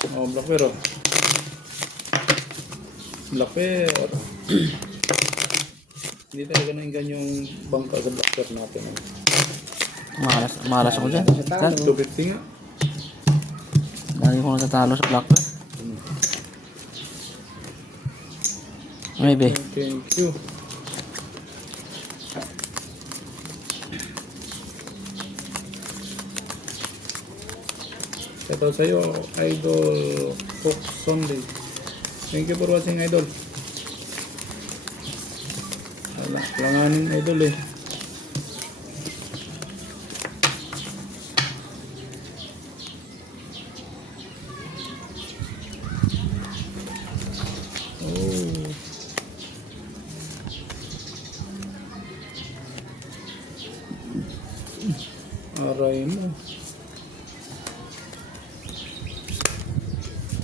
Oh, black bear oh. Black bear. Hindi talaga nanggan yung bangka sa black bear natin. Malas ako dyan. 250 nga. Lagi ko natatalo sa black bear. Maybe. Thank you. Ito sa'yo, Idol Cook Sunday. Thank you for watching, Idol. Langanin, Idol eh. Aray mo.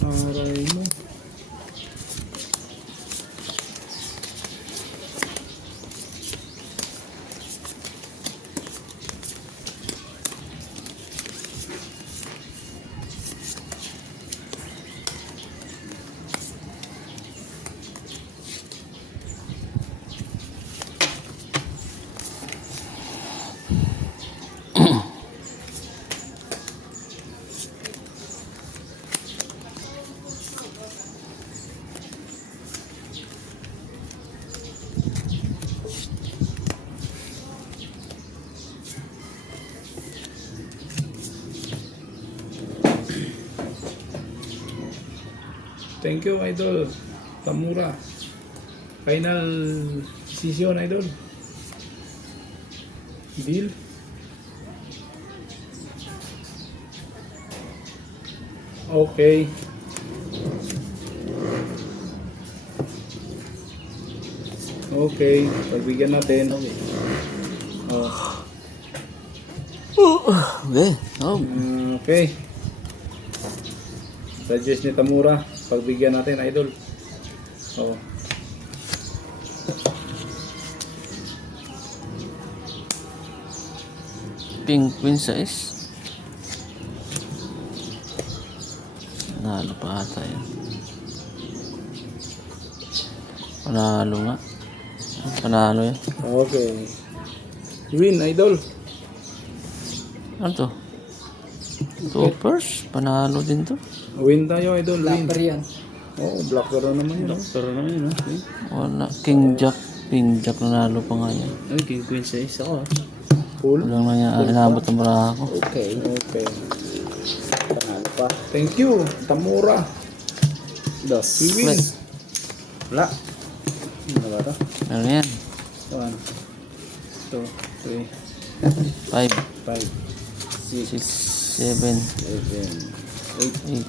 Aray mo. Thank you, Idol Tamura. Final decision, Idol. Deal. Okay. Okay, pagbigyan natin. Oh. Okay. Oh. Okay. Suggest ni Tamura, pagbigyan natin, Idol. Oh. King queen size. Panalo pa ata yan. Panalo nga. Panalo yan. Okay. Win, Idol. Ano to? Toppers. Panalo din to. Win tayo, Idol. Win. Blacker yan. Oo, black pero naman yun. Pero naman yun, no? Wala. King Jack. King Jack nanalo pa nga yan. Ay, king queen size ako. Full. Walang na niya. Inabot ang baraha ko. Okay. Okay. Panalo pa. Thank you, Tamura. Dos. We win. Wala. Ano ba ito? Meron yan. 1, 2, 3, 5, 5, 6, 6, 7, 7, 8.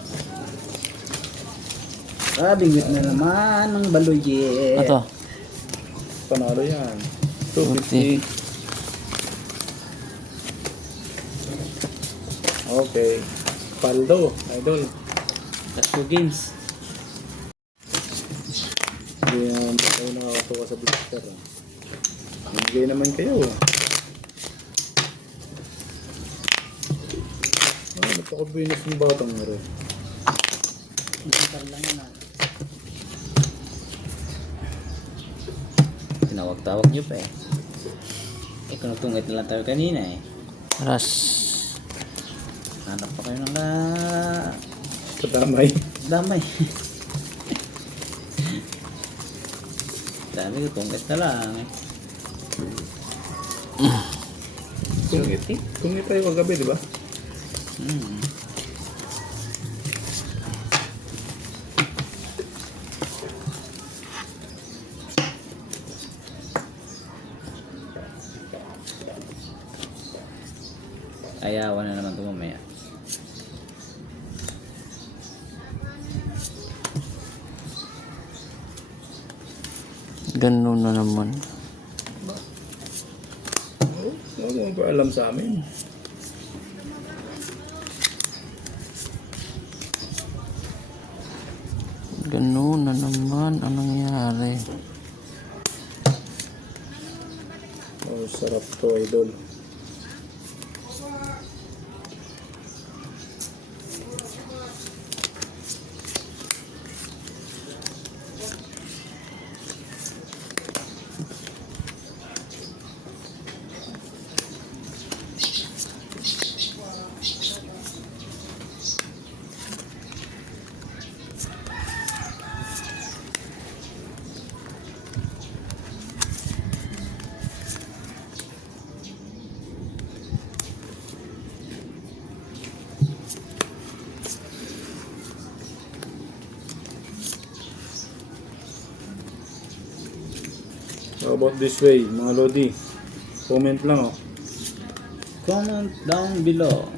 8. Ah, bingwit na naman ng baluye. Ito. Panalo yan. 250. Okay. Paldo, Idol. Last 2 games. Hindi naman kayo nakakatuwa sa blaster. Hindi naman kayo. Napaka-binis ng batang mo rin. Computer lang yun ah. Tinawag-tawag nyo pa eh. Eh, kung tungit na lang tayo kanina eh. Ras. Hanap pa kayo ng Katamay. damay. Dami ko tungit na lang. Kung tayo kagabi, di ba? Hmm. Ayawan na naman ito mamaya. Ganun na naman. Huwag mo pa alam sa amin. Ganun na naman ang nangyari. Oh, sarap to, Idol. about this way, mga Lodi? Comment lang, oh. Comment down below.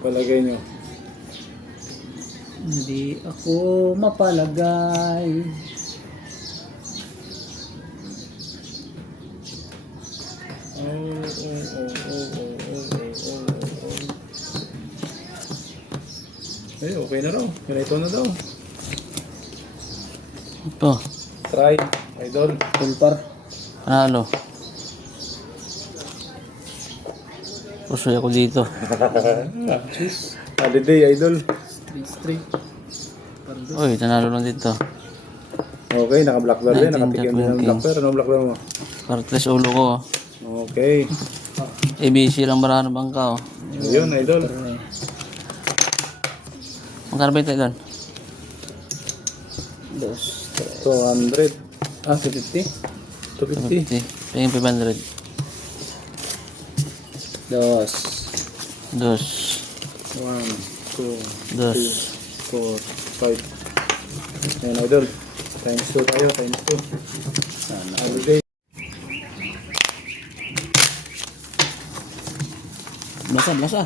Palagay nyo. Hindi ako mapalagay. Eh, okay na raw. Ganito na daw. Ito. Try, idol. Pulpar. Panalo. Pusoy ako dito. Holiday, idol. Straight. Uy, nanalo lang dito. Okay, naka-black bear din. 19 Nakatikim din ng King. black bear. Ano black bear mo? Partes ulo ko. Okay. ABC lang bara ng bangka. Oh. Ayun, idol. Magkano ba ito doon? 200. 250. 250. 50. Tingin 500. Dos. Dos. 1, 2, Dos. 4, 5. Ayan, idol. Times 2 tayo, times 2. Sana. Holiday. Blasa, blasa.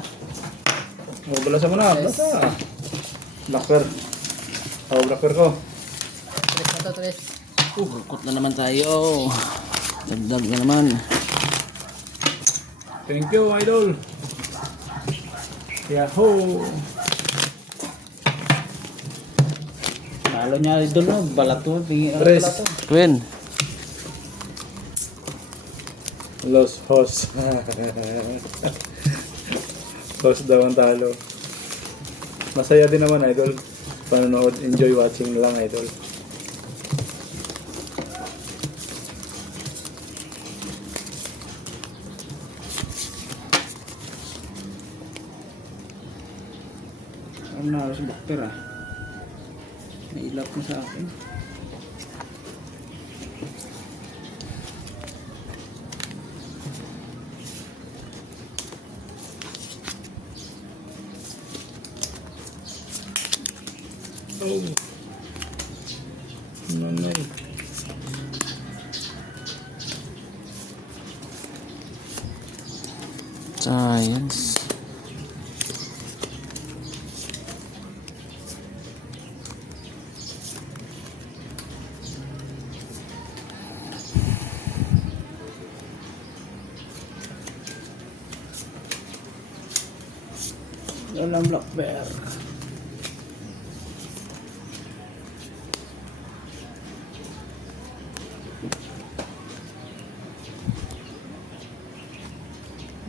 Oh, balasa mo na. Balasa. Black bear. Oh, black bear ko. Rukot na naman tayo. Dagdag na naman. Thank you, idol. Yahoo! Nalo niya idol no. Balato. Tingin ang Tres. balato. Queen. Los host. Host daw ang talo. Masaya din naman, idol. Panonood, enjoy watching lang, idol. Ang nalo si doktor ah. Nailap mo sa akin. Oh. Nanay. Science. Walang black bear.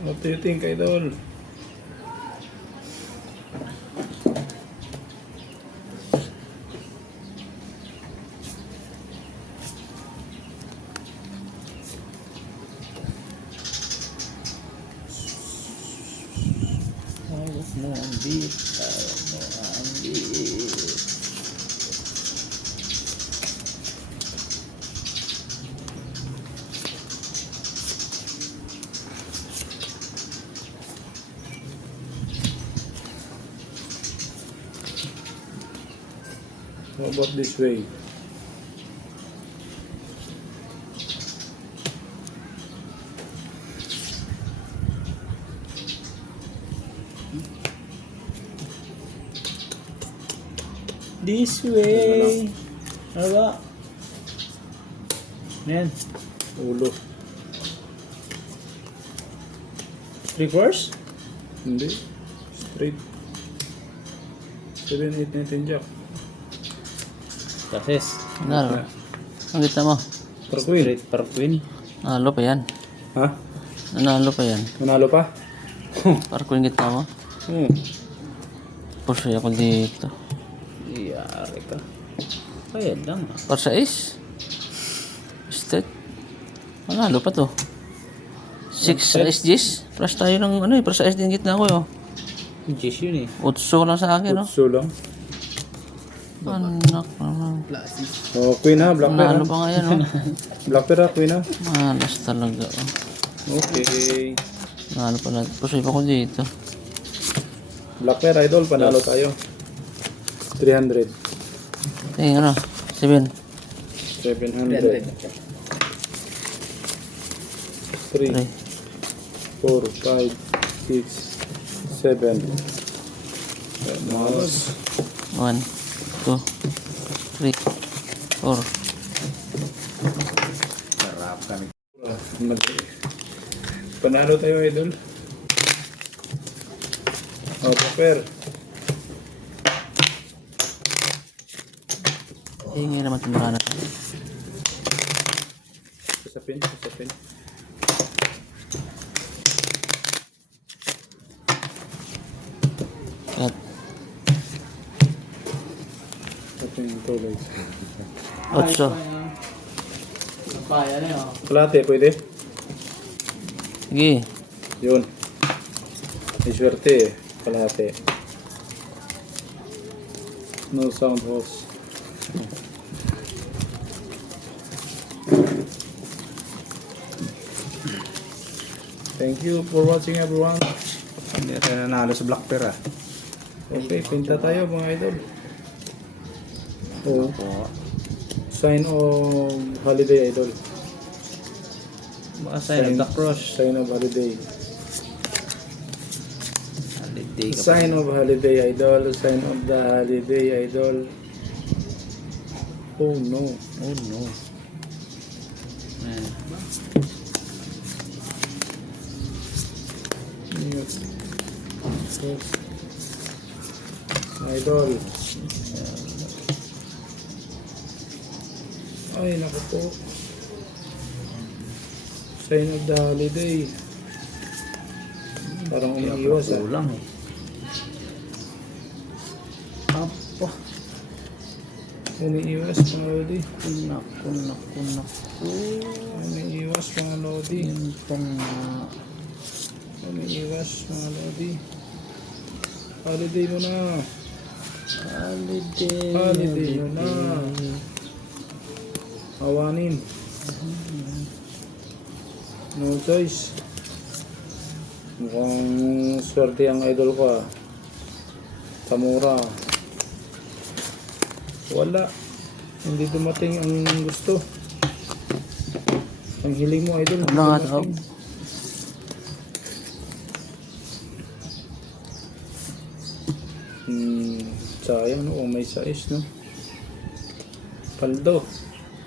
What do you think, idol? Ayos mo ang beat. Ayos mo ang beat. How about this way? This way. Ano ba? Yan. Ulo. 3 course? Hindi. Straight. 7, 8, 19 jack. Success. Nanalo. Ang kita mo. Per queen. Straight per queen. Nanalo pa yan. Ha? Nanalo pa yan. Manalo pa? Parkour kita mo. Pusoy ako dito. Iyari ka. Kaya lang ah. Par sa ace. Stat. Manalo pa to. 6 sa SGs. Plus tayo ng ano eh. Par sa ace din gitna ko yun. Just yun eh. Utso lang sa akin no. Utso lang. Anak naman. Oh, queen ha, black bear Nanalo ha. pa nga yan no. Black bear ha, queen ha. Malas talaga. Okay. Nanalo pa natin. Pusoy pa ko dito. Black bear, idol, panalo tayo. 300. Ano? 7. 700. 3, 3. 4, 5, 6, 7. Mas 1, 2, 3, 4. Sarap kami. panalo tayo, idol. Oh, paper. Hingi naman tumara na. Usapin. At Usapin tuloy. 8. Napaya na yun. Kalate, pwede? Sige. Yun. May swerte eh. Kalate. No sound host. Thank you for watching, everyone. Hindi tayo nanalo sa Black Bear ah. Okay, pinta tayo mga idol. Oh, sign of holiday, idol. Baka sa'yo, Black Cross. Sign of holiday. Holiday ka pa. Sign of holiday, idol. Sign of the holiday, idol. Oh no. Oh no. Ayan. Yes. Idol. Ay, naku po. Sign of the holiday. Parang umiiwas ah. Kulang eh. Apo. Umiiwas mga lodi. Naku. Umiiwas mga lodi. Yung pang... Umiiwas mga lodi. Holiday mo na. Holiday mo na. Awanin. No choice. Mukhang swerte ang idol ko ah. Tamura. Wala. Hindi dumating ang gusto. Ang hiling mo, idol. Ano nga ito? Sayang, no? May size, no? Paldo.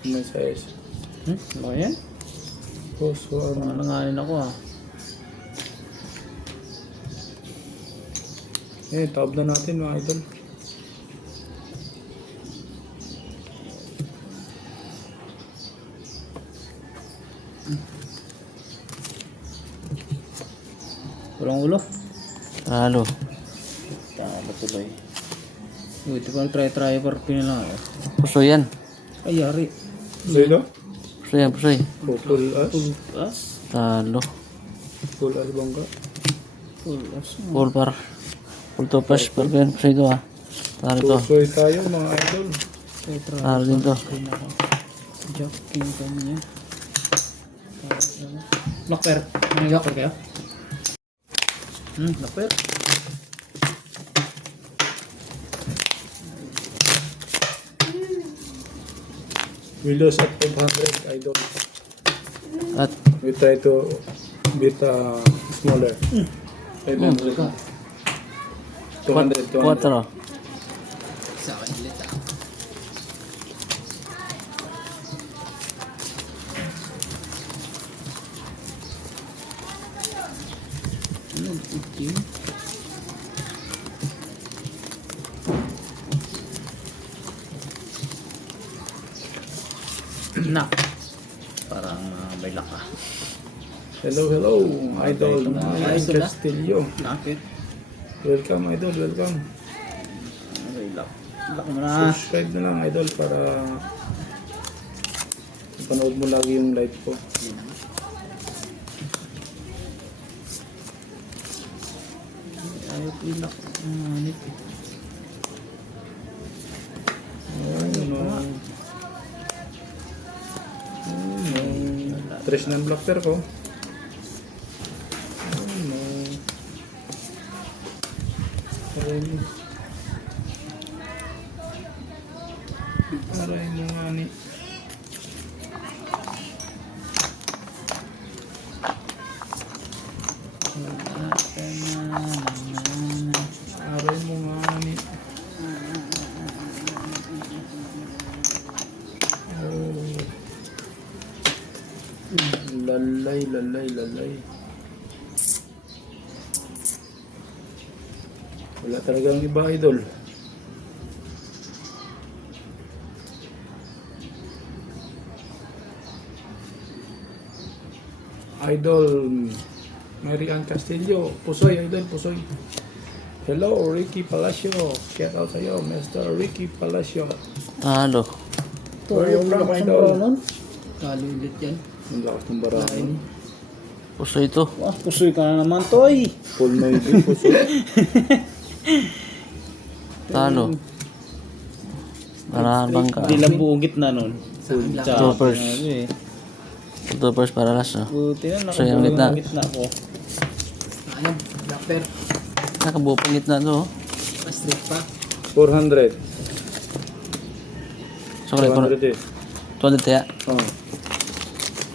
May size. Ano yan? Oh, so, Nanganganin ako ah. tab na natin, mga idol. Walang ulo. Talo. Tama tuloy. Uy, ito pang try para pinilang eh. Puso yan. Ay, yari. So, ito? Puso yan. Full as. As? Talo. Full as bangka. Full as. Full par. Full topaz. Pero yan. Puso ito ah. Talo ito. Pusoy tayo, mga idol. Try. Talo din to. Jocking kami niya. Locker. May locker kayo? Locker. We lose at 500, idol. At We try to beat smaller. 500. 200, 200. 4. Sa akin ulit ah. Ano itim? Nak. Parang may laka. Hello, idol. Mike Idol, ah. Castillo. Nakit. Welcome, idol. Welcome. May lak. Lak mo na. Subscribe na lang, idol, para panood mo lagi yung live ko. Ayaw ko yung lak. Nip eh. Tres ng blocker ko. Aray mo nga ni. Oh. Lalay, lalay, lalay. Wala talagang iba, idol. Idol Mary Ann Castillo, Pusoy, idol, Pusoy. Hello, Ricky Palacio. Shout out sa'yo, Mr. Ricky Palacio. Talo. Where you from, idol? Talo ulit yan. Ang lakas ng barahan. Puso ito. Wah, pusoy ka na naman, Toy. Full noisy, Pusoy. Talo. Marabang ka. Hindi lang buong gitna nun. Two first. Two first para last. Oh. Buti na, So, yung gitna. nakabuong gitna ko. Ano? Blackbear. Nakabuo pang gitna to. Straight pa. 400. Sukle, 400 eh. 200 kaya. Oh.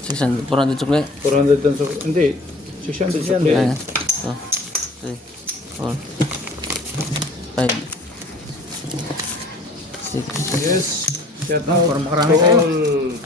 600, 400 sukle. 400 ang hindi. 600 sukle. Ayan. 2, 3, 4, 5, 6, Yes. Shout out Para makarami kayo. all